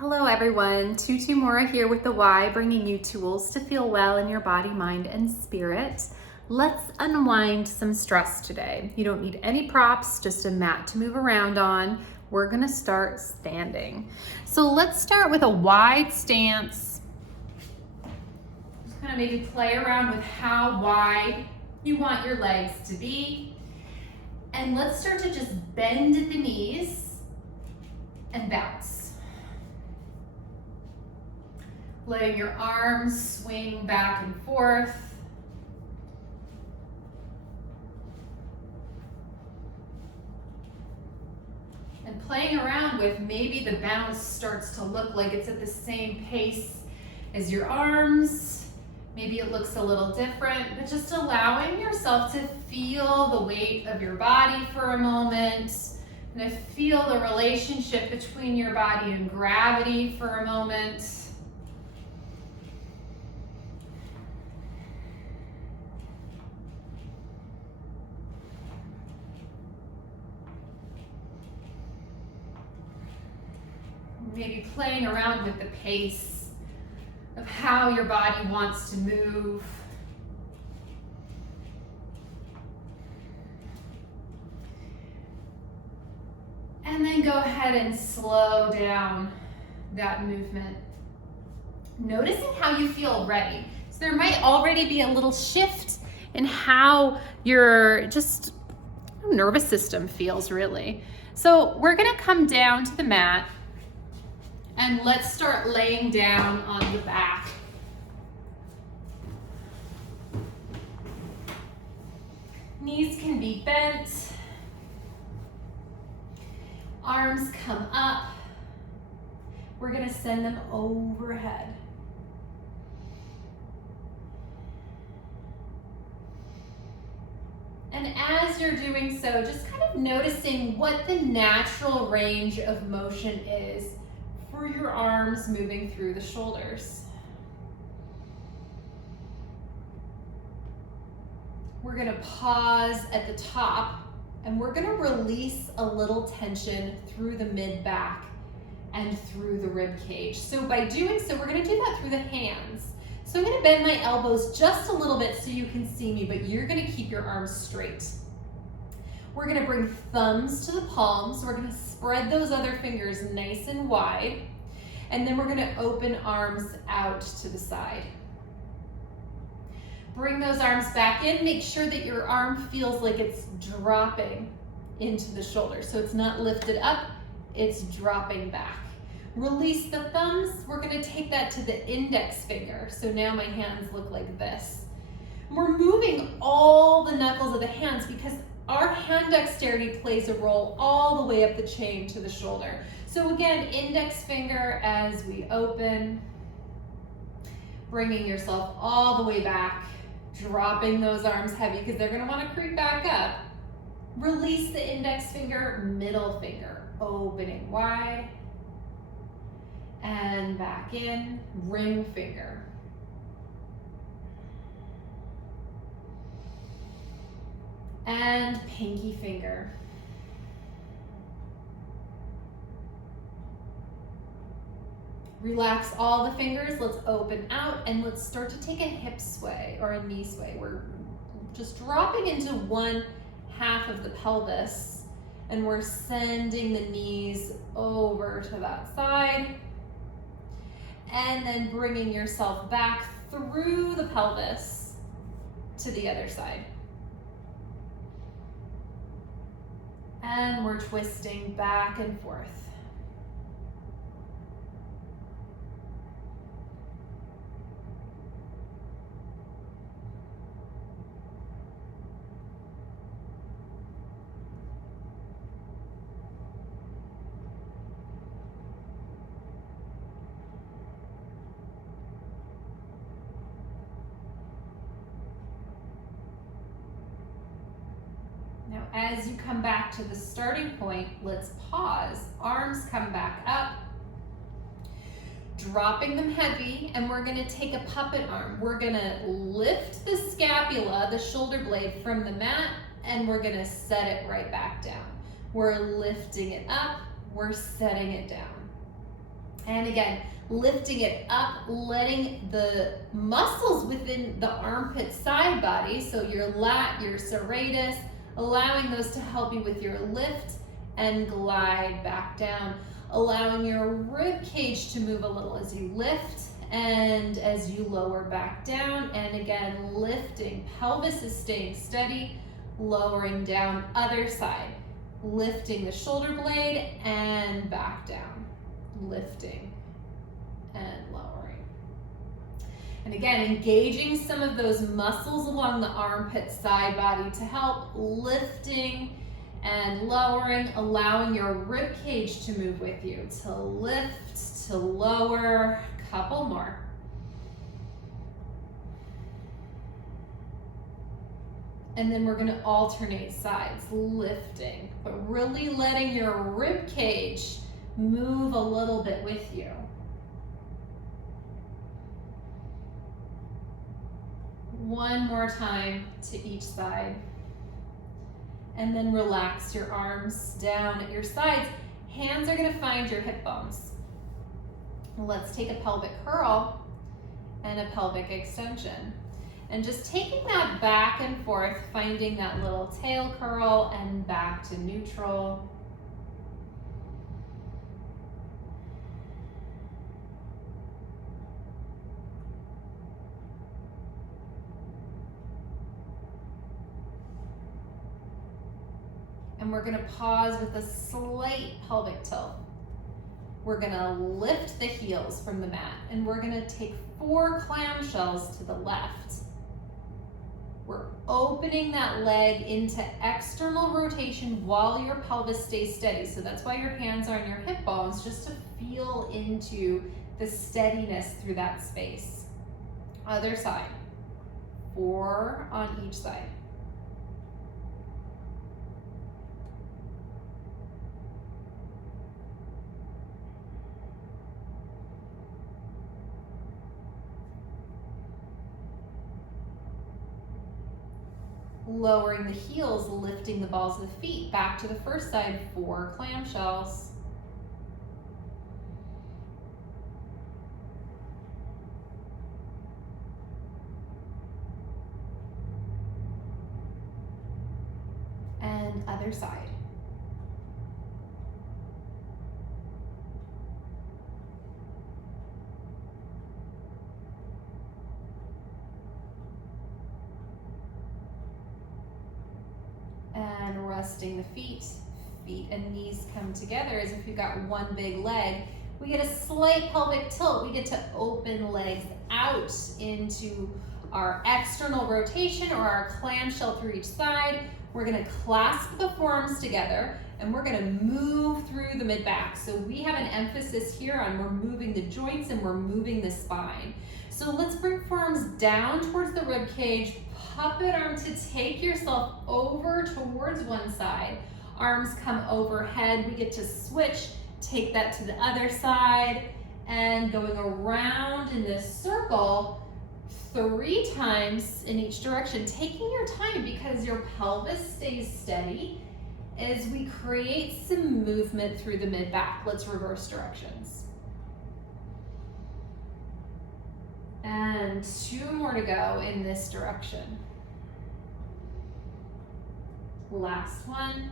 Hello everyone, Tutu Mora here with the Y, bringing you tools to feel well in your body, mind, and spirit. Let's unwind some stress today. You don't need any props, just a mat to move around on. We're gonna start standing. So let's start with a wide stance. Just kind of maybe play around with how wide you want your legs to be. And let's start to just bend at the knees and bounce. Letting your arms swing back and forth. And playing around with maybe the bounce starts to look like it's at the same pace as your arms. Maybe it looks a little different, but just allowing yourself to feel the weight of your body for a moment, and to feel the relationship between your body and gravity for a moment. Maybe playing around with the pace of how your body wants to move. And then go ahead and slow down that movement. Noticing how you feel ready. So there might already be a little shift in how your nervous system feels really. So we're gonna come down to the mat and let's start laying down on the back. Knees can be bent. Arms come up. We're gonna send them overhead. And as you're doing so, just kind of noticing what the natural range of motion is for your arms moving through the shoulders. We're gonna pause at the top and we're gonna release a little tension through the mid-back and through the rib cage. So by doing so, we're gonna do that through the hands. So I'm gonna bend my elbows just a little bit so you can see me, but you're gonna keep your arms straight. We're gonna bring thumbs to the palms. We're gonna spread those other fingers nice and wide. And then we're gonna open arms out to the side. Bring those arms back in. Make sure that your arm feels like it's dropping into the shoulder. So it's not lifted up, it's dropping back. Release the thumbs. We're gonna take that to the index finger. So now my hands look like this. We're moving all the knuckles of the hands because our hand dexterity plays a role all the way up the chain to the shoulder. So again, index finger as we open, bringing yourself all the way back, dropping those arms heavy because they're gonna wanna creep back up. Release the index finger, middle finger, opening wide, and back in, ring finger. And pinky finger. Relax all the fingers, let's open out and let's start to take a hip sway or a knee sway. We're just dropping into one half of the pelvis and we're sending the knees over to that side and then bringing yourself back through the pelvis to the other side. And we're twisting back and forth. Now, as you come back to the starting point, let's pause. Arms come back up, dropping them heavy, and we're gonna take a puppet arm. We're gonna lift the scapula, the shoulder blade, from the mat, and we're gonna set it right back down. We're lifting it up, we're setting it down. And again, lifting it up, letting the muscles within the armpit side body, so your lat, your serratus, allowing those to help you with your lift and glide back down, allowing your rib cage to move a little as you lift and as you lower back down. And again, lifting, pelvis is staying steady, lowering down, other side, lifting the shoulder blade and back down, lifting and lowering. And again, engaging some of those muscles along the armpit side body to help, lifting and lowering, allowing your rib cage to move with you, to lift, to lower, couple more. And then we're gonna alternate sides, lifting, but really letting your rib cage move a little bit with you. One more time to each side. And then relax your arms down at your sides. Hands are gonna find your hip bones. Let's take a pelvic curl and a pelvic extension. And just taking that back and forth, finding that little tail curl and back to neutral. And we're gonna pause with a slight pelvic tilt. We're gonna lift the heels from the mat and we're gonna take 4 clamshells to the left. We're opening that leg into external rotation while your pelvis stays steady. So that's why your hands are on your hip bones, just to feel into the steadiness through that space. Other side, 4 on each side. Lowering the heels, lifting the balls of the feet back to the first side, 4 clamshells. And other side. And resting the feet and knees come together as if you've got one big leg. We get a slight pelvic tilt. We get to open legs out into our external rotation or our clamshell through each side. We're gonna clasp the forearms together and we're gonna move through the mid-back. So we have an emphasis here on we're moving the joints and we're moving the spine. So let's bring forearms down towards the rib cage, puppet arm to take yourself over towards one side. Arms come overhead, we get to switch, take that to the other side, and going around in this circle 3 times in each direction, taking your time because your pelvis stays steady as we create some movement through the mid-back. Let's reverse directions. And 2 more to go in this direction. Last one.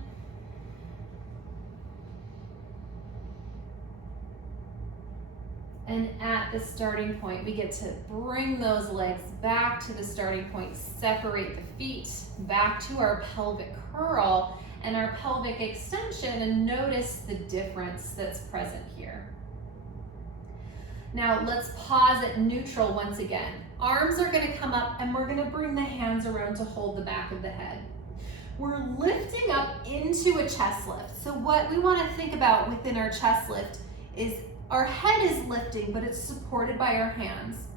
And at the starting point, we get to bring those legs back to the starting point, separate the feet back to our pelvic curl and our pelvic extension, and notice the difference that's present here. Now let's pause at neutral once again. Arms are gonna come up and we're gonna bring the hands around to hold the back of the head. We're lifting up into a chest lift. So what we wanna think about within our chest lift is our head is lifting, but it's supported by our hands.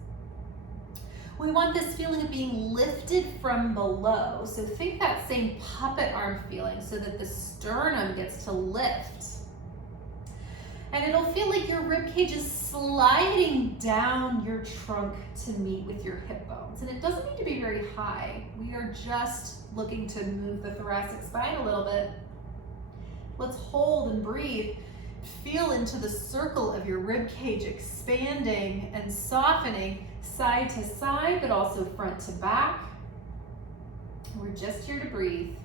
We want this feeling of being lifted from below. So think that same puppet arm feeling so that the sternum gets to lift. And it'll feel like your rib cage is sliding down your trunk to meet with your hip bones. And it doesn't need to be very high. We are just looking to move the thoracic spine a little bit. Let's hold and breathe. feel into the circle of your rib cage expanding and softening side to side, but also front to back. We're just here to breathe.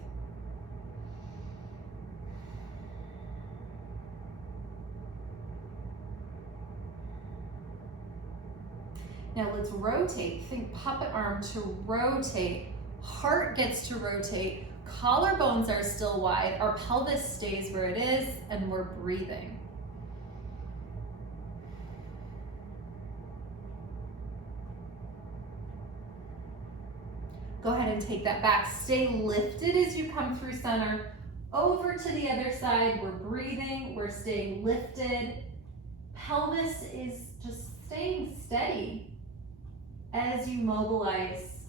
Now let's rotate. Think puppet arm to rotate. Heart gets to rotate. Collarbones are still wide. Our pelvis stays where it is, and we're breathing. Go ahead and take that back. Stay lifted as you come through center. Over to the other side. We're breathing. We're staying lifted. Pelvis is just staying steady as you mobilize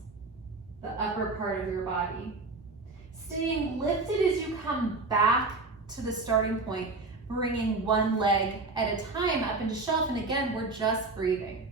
the upper part of your body. Staying lifted as you come back to the starting point, bringing one leg at a time up into shelf. And again, we're just breathing.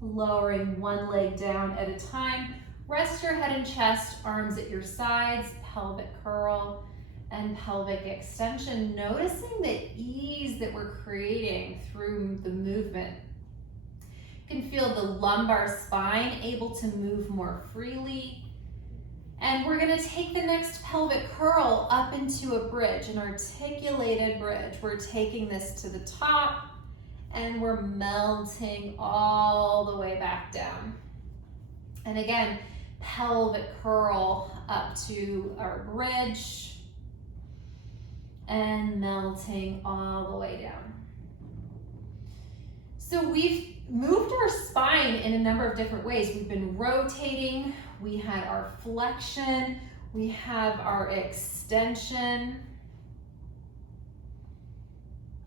Lowering one leg down at a time. Rest your head and chest, arms at your sides, pelvic curl and pelvic extension. Noticing the ease that we're creating through the movement. You can feel the lumbar spine able to move more freely. And we're gonna take the next pelvic curl up into a bridge, an articulated bridge. We're taking this to the top, and we're melting all the way back down. And again, pelvic curl up to our bridge and melting all the way down. So we've moved our spine in a number of different ways. We've been rotating, we had our flexion, we have our extension.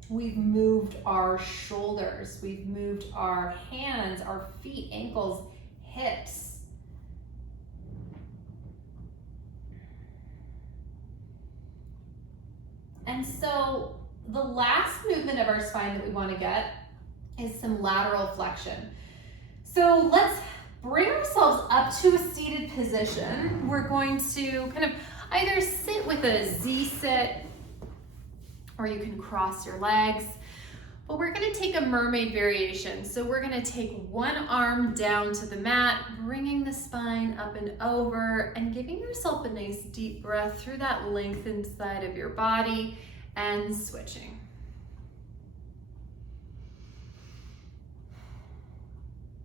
We've moved our shoulders, we've moved our hands, our feet, ankles, hips. And so the last movement of our spine that we want to get is some lateral flexion. So let's bring ourselves up to a seated position. We're going to kind of either sit with a Z-sit, or you can cross your legs, but we're gonna take a mermaid variation. So we're gonna take one arm down to the mat, bringing the spine up and over, and giving yourself a nice deep breath through that lengthened side of your body, and switching.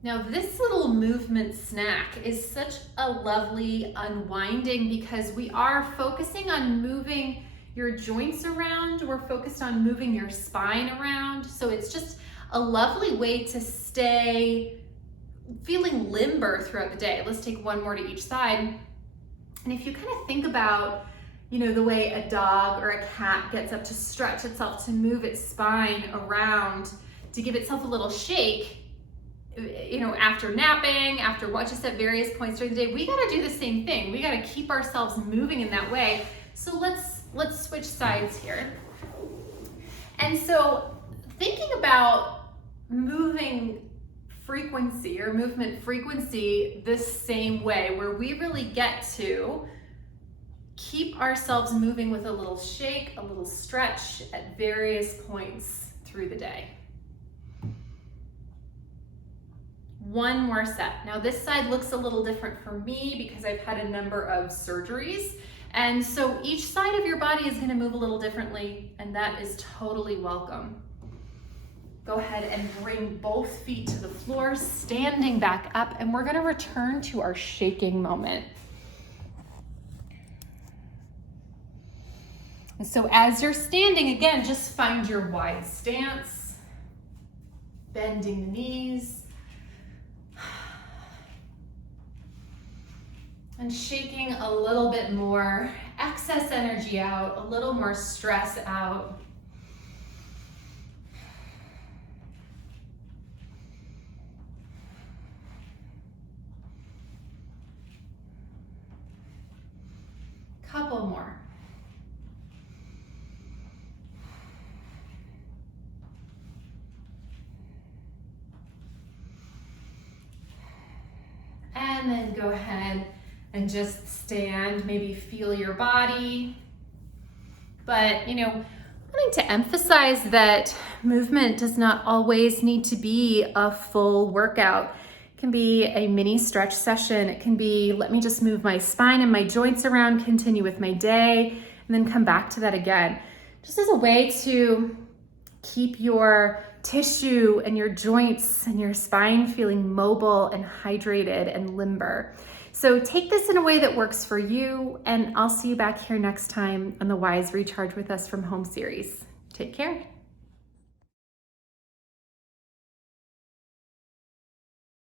Now this little movement snack is such a lovely unwinding because we are focusing on moving your joints around. We're focused on moving your spine around. So it's just a lovely way to stay feeling limber throughout the day. Let's take one more to each side. And if you kind of think about, the way a dog or a cat gets up to stretch itself, to move its spine around, to give itself a little shake, after napping, after just at various points during the day, we gotta do the same thing. We gotta keep ourselves moving in that way. So let's switch sides here. And so thinking about moving frequency or movement frequency this same way, where we really get to keep ourselves moving with a little shake, a little stretch at various points through the day. One more set. Now this side looks a little different for me because I've had a number of surgeries. And so each side of your body is gonna move a little differently, and that is totally welcome. Go ahead and bring both feet to the floor, standing back up, and we're gonna return to our shaking moment. And so as you're standing, again, just find your wide stance, bending the knees, and shaking a little bit more excess energy out, a little more stress out. Couple more. And then go ahead and just stand, maybe feel your body. But, you know, wanting to emphasize that movement does not always need to be a full workout. It can be a mini stretch session. It can be, let me just move my spine and my joints around, continue with my day, and then come back to that again. Just as a way to keep your tissue and your joints and your spine feeling mobile and hydrated and limber. So take this in a way that works for you, and I'll see you back here next time on the Wise Recharge with Us from Home series. Take care.